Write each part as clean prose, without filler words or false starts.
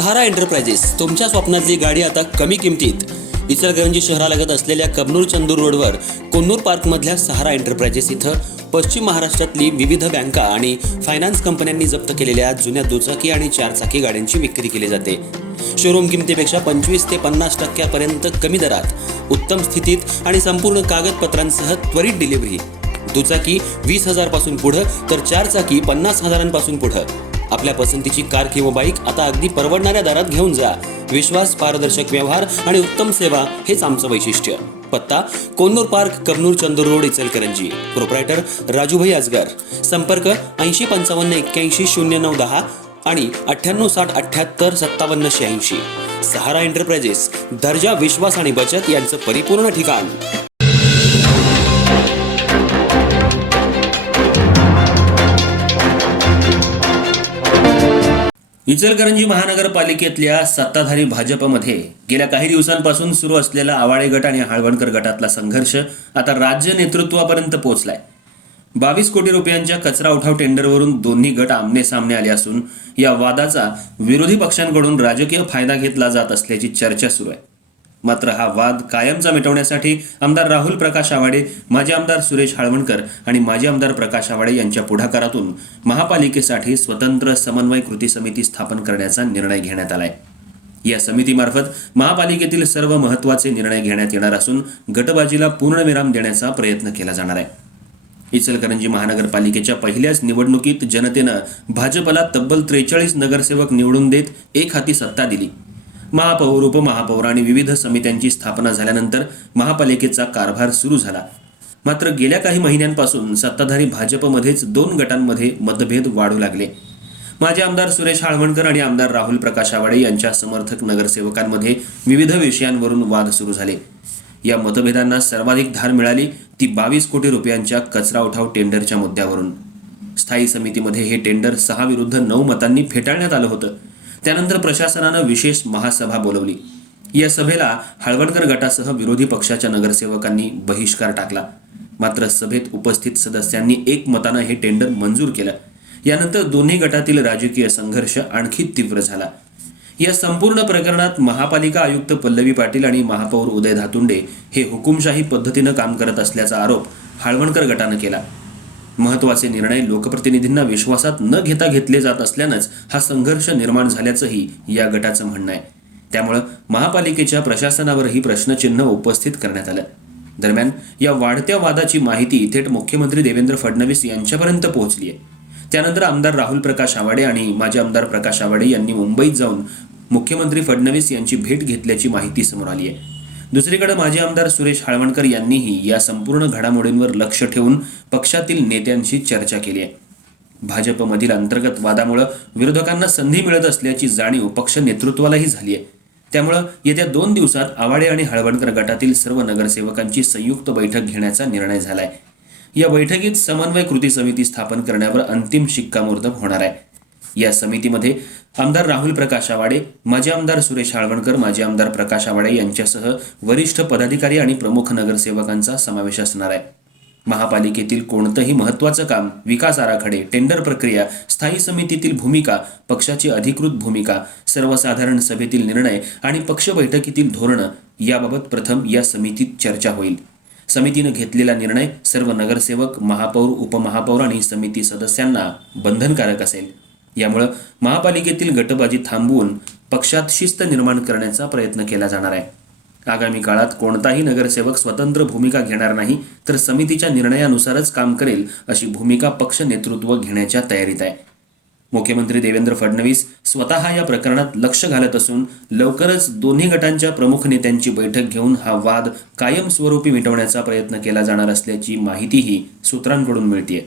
सहारा enterprises तुमच्या स्वप्नातली गाडी आता कमी किमतीत. इचलकरंजी शहरालगत असलेल्या कबनूर चंदूर रोडवर कोन्नूर पार्कमधल्या सहारा एंटरप्राइजेस इथं पश्चिम महाराष्ट्रातली विविध बँका आणि फायनान्स कंपन्यांनी जप्त केलेल्या जुन्या दुचाकी आणि चारचाकी गाड्यांची विक्री केली जाते. शोरूम किमतीपेक्षा 25 ते 50% कमी दरात, उत्तम स्थितीत आणि संपूर्ण कागदपत्रांसह त्वरित डिलिव्हरी. दुचाकी 20,000 पासून पुढं तर चारचाकी 50,000 पुढं. आपल्या पसंतीची कार किंवा बाईक आता अगदी परवडणाऱ्या दरात घेऊन जा. विश्वास, पारदर्शक व्यवहार आणि उत्तम सेवा हेच आमचं वैशिष्ट्य. पत्ता Konnur park, Kabnur Chandur road, Ichalkaranji. Proprietor Rajubhai Ajgar. संपर्क 8055810910 आणि 9860785786. सहारा एंटरप्राइजेस, दर्जा, विश्वास आणि बचत यांचं परिपूर्ण ठिकाण. इचलकरंजी महानगरपालिकेतल्या सत्ताधारी भाजपमध्ये गेल्या काही दिवसांपासून सुरू असलेला आवाळे गट आणि हाळवणकर गटातला संघर्ष आता राज्य नेतृत्वापर्यंत पोहोचलाय. 22 कोटी रुपयांच्या कचरा उठाव टेंडरवरून दोन्ही गट आमने सामने आले असून या वादाचा विरोधी पक्षांकडून राजकीय फायदा घेतला जात असल्याची चर्चा सुरू आहे. मात्र हा वाद कायमचा मिटवण्यासाठी आमदार राहुल प्रकाश आवाडे, माजी आमदार सुरेश हाळवणकर आणि माजी आमदार प्रकाश आवाडे यांच्या पुढाकारातून महापालिकेसाठी स्वतंत्र समन्वय कृती समिती स्थापन करण्याचा निर्णय घेण्यात आलाय. या समितीमार्फत महापालिकेतील सर्व महत्त्वाचे निर्णय घेण्यात येणार असून गटबाजीला पूर्णविराम देण्याचा प्रयत्न केला जाणार आहे. इचलकरंजी महानगरपालिकेच्या पहिल्याच निवडणुकीत जनतेनं भाजपला तब्बल 43 नगरसेवक निवडून देत एक हाती सत्ता दिली. महापौर, उपमहापौर आणि विविध समित्यांची स्थापना झाल्यानंतर महापालिकेचा कारभार सुरू झाला. मात्र गेल्या काही महिन्यांपासून सत्ताधारी भाजपमध्येच दोन गटांमध्ये मतभेद वाढू लागले. माजी आमदार सुरेश हाळवणकर आणि आमदार राहुल प्रकाश आवाडे यांच्या समर्थक नगरसेवकांमध्ये विविध विषयांवरून वाद सुरू झाले. या मतभेदांना सर्वाधिक धार मिळाली ती 22 कोटी रुपयांच्या कचरा उठाव टेंडरच्या मुद्द्यावरून. स्थायी समितीमध्ये हे टेंडर 6 विरुद्ध 9 मतांनी फेटाळण्यात आलं होतं. त्यानंतर प्रशासनानं विशेष महासभा बोलवली. या सभेला हाळवणकर गटासह विरोधी पक्षाच्या नगरसेवकांनी बहिष्कार टाकला. मात्र सभेत उपस्थित सदस्यांनी एकमतानं हे टेंडर मंजूर केलं. यानंतर दोन्ही गटातील राजकीय संघर्ष आणखी तीव्र झाला. या संपूर्ण प्रकरणात महापालिका आयुक्त पल्लवी पाटील आणि महापौर उदय धातुंडे हे हुकुमशाही पद्धतीनं काम करत असल्याचा आरोप हाळवणकर गटानं केला. महत्त्वाचे निर्णय लोकप्रतिनिधींना विश्वासात न घेता घेतले जात असल्यानंच हा संघर्ष निर्माण झाल्याचंही या गटाचं म्हणणं आहे. त्यामुळं महापालिकेच्या प्रशासनावरही प्रश्नचिन्ह उपस्थित करण्यात आलं. दरम्यान या वाढत्या वादाची माहिती थेट मुख्यमंत्री देवेंद्र फडणवीस यांच्यापर्यंत पोहोचली आहे. त्यानंतर आमदार राहुल प्रकाश आवाडे आणि माजी आमदार प्रकाश आवाडे यांनी मुंबईत जाऊन मुख्यमंत्री फडणवीस यांची भेट घेतल्याची माहिती समोर आली आहे. दुसरीकडे माजी आमदार सुरेश हाळवणकर यांनीही या संपूर्ण घडामोडींवर लक्ष ठेवून पक्षातील नेत्यांशी चर्चा केली आहे. भाजपमधील अंतर्गत वादामुळे विरोधकांना संधी मिळत असल्याची जाणीव पक्ष नेतृत्वालाही झाली आहे. त्यामुळे येत्या 2 दिवसात आवाडे आणि हाळवणकर गटातील सर्व नगरसेवकांची संयुक्त बैठक घेण्याचा निर्णय झालाय. या बैठकीत समन्वय कृती समिती स्थापन करण्यावर अंतिम शिक्कामोर्तब होणार आहे. या समितीमध्ये आमदार राहुल प्रकाश आवाडे, माजी आमदार सुरेश हाळवणकर, माजी आमदार प्रकाश आवाडे यांच्यासह वरिष्ठ पदाधिकारी आणि प्रमुख नगरसेवकांचा समावेश असणार आहे. महापालिकेतील कोणतंही महत्त्वाचं काम, विकास आराखडे, टेंडर प्रक्रिया, स्थायी समितीतील भूमिका, पक्षाची अधिकृत भूमिका, सर्वसाधारण सभेतील निर्णय आणि पक्ष बैठकीतील धोरणं याबाबत प्रथम या समितीत चर्चा होईल. समितीनं घेतलेला निर्णय सर्व नगरसेवक, महापौर, उपमहापौर आणि समिती सदस्यांना बंधनकारक असेल. यामुळे महापालिकेतील गटबाजी थांबवून पक्षात शिस्त निर्माण करण्याचा प्रयत्न केला जाणार आहे. आगामी काळात कोणताही नगरसेवक स्वतंत्र भूमिका घेणार नाही, तर समितीच्या निर्णयानुसारच काम करेल अशी भूमिका पक्ष नेतृत्व घेण्याच्या तयारीत आहे. मुख्यमंत्री देवेंद्र फडणवीस स्वतः या प्रकरणात लक्ष घालत असून लवकरच दोन्ही गटांच्या प्रमुख नेत्यांची बैठक घेऊन हा वाद कायमस्वरूपी मिटवण्याचा प्रयत्न केला जाणार असल्याची माहितीही सूत्रांकडून मिळतेय.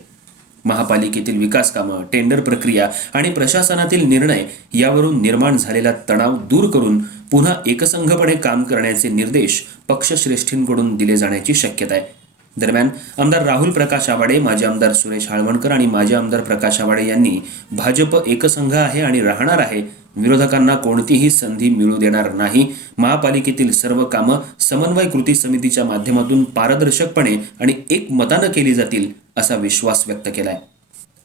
महापालिकेतील विकास कामं, टेंडर प्रक्रिया आणि प्रशासनातील निर्णय यावरून निर्माण झालेला तणाव दूर करून पुन्हा एकसंघपणे काम करण्याचे निर्देश पक्षश्रेष्ठींकडून दिले जाण्याची शक्यता आहे. दरम्यान आमदार राहुल प्रकाश आवाडे, माजी आमदार सुरेश हाळवणकर आणि माजी आमदार प्रकाश आवाडे यांनी भाजप एकसंघ आहे आणि राहणार आहे, विरोधकांना कोणतीही संधी मिळू देणार नाही, महापालिकेतील सर्व कामं समन्वय कृती समितीच्या माध्यमातून पारदर्शकपणे आणि एकमतानं केली जातील असा विश्वास व्यक्त केलाय.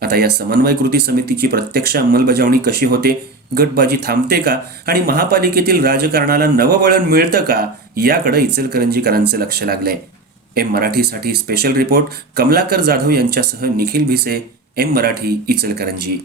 आता या समन्वय कृती समितीची प्रत्यक्ष अंमलबजावणी कशी होते गटबाजी थांबते का आणि महापालिकेतील राजकारणाला नवं वळण मिळतं का, याकडे इचलकरंजीकरांचं लक्ष लागलंय. एम मराठीसाठी स्पेशल रिपोर्ट कमलाकर जाधव यांच्यासह निखिल भिसे, एम मराठी, इचलकरंजी.